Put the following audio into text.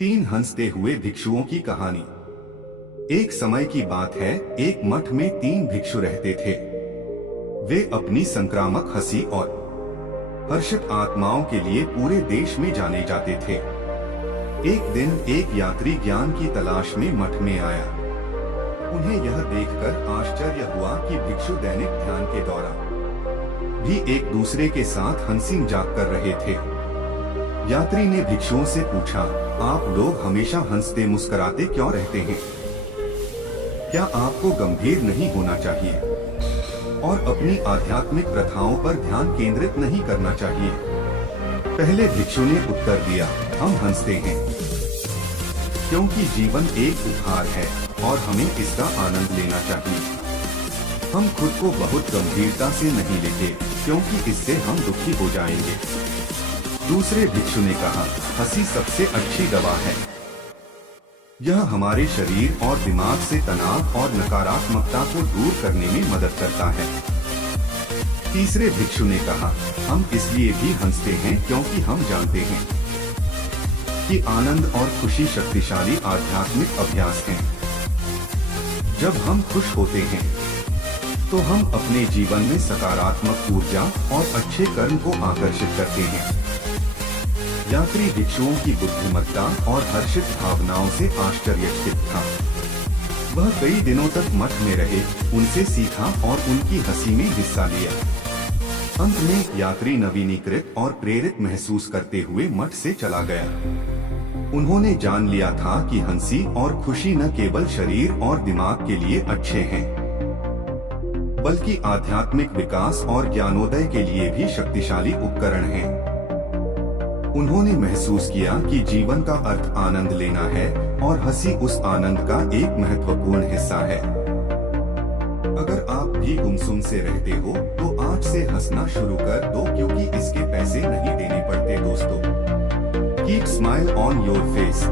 तीन हंसते हुए भिक्षुओं की कहानी। एक समय की बात है, एक मठ में तीन भिक्षु रहते थे। वे अपनी संक्रामक हंसी और हर्षित आत्माओं के लिए पूरे देश में जाने जाते थे। एक दिन एक यात्री ज्ञान की तलाश में मठ में आया। उन्हें यह देखकर आश्चर्य हुआ कि भिक्षु दैनिक ध्यान के दौरान भी एक दूसरे के साथ हंसी मजाक कर रहे थे। यात्री ने भिक्षुओं से पूछा, आप लोग हमेशा हंसते मुस्कुराते क्यों रहते हैं? क्या आपको गंभीर नहीं होना चाहिए और अपनी आध्यात्मिक प्रथाओं पर ध्यान केंद्रित नहीं करना चाहिए? पहले भिक्षु ने उत्तर दिया, हम हंसते हैं क्योंकि जीवन एक उपहार है और हमें इसका आनंद लेना चाहिए। हम खुद को बहुत गंभीरता से नहीं लेते क्योंकि इससे हम दुखी हो जाएंगे। दूसरे भिक्षु ने कहा, हंसी सबसे अच्छी दवा है। यह हमारे शरीर और दिमाग से तनाव और नकारात्मकता को दूर करने में मदद करता है। तीसरे भिक्षु ने कहा, हम इसलिए भी हंसते हैं क्योंकि हम जानते हैं कि आनंद और खुशी शक्तिशाली आध्यात्मिक अभ्यास हैं। जब हम खुश होते हैं तो हम अपने जीवन में सकारात्मक ऊर्जा और अच्छे कर्म को आकर्षित करते हैं। यात्री भिक्षुओं की बुद्धिमत्ता और हर्षित भावनाओं से आश्चर्यचकित था। वह कई दिनों तक मठ में रहे, उनसे सीखा और उनकी हंसी में हिस्सा लिया। अंत में यात्री नवीनीकृत और प्रेरित महसूस करते हुए मठ से चला गया। उन्होंने जान लिया था कि हंसी और खुशी न केवल शरीर और दिमाग के लिए अच्छे हैं, बल्कि आध्यात्मिक विकास और ज्ञानोदय के लिए भी शक्तिशाली उपकरण हैं। उन्होंने महसूस किया कि जीवन का अर्थ आनंद लेना है और हंसी उस आनंद का एक महत्वपूर्ण हिस्सा है। अगर आप भी गुमसुम से रहते हो तो आज से हंसना शुरू कर दो, क्योंकि इसके पैसे नहीं देने पड़ते दोस्तों। Keep smile on your face.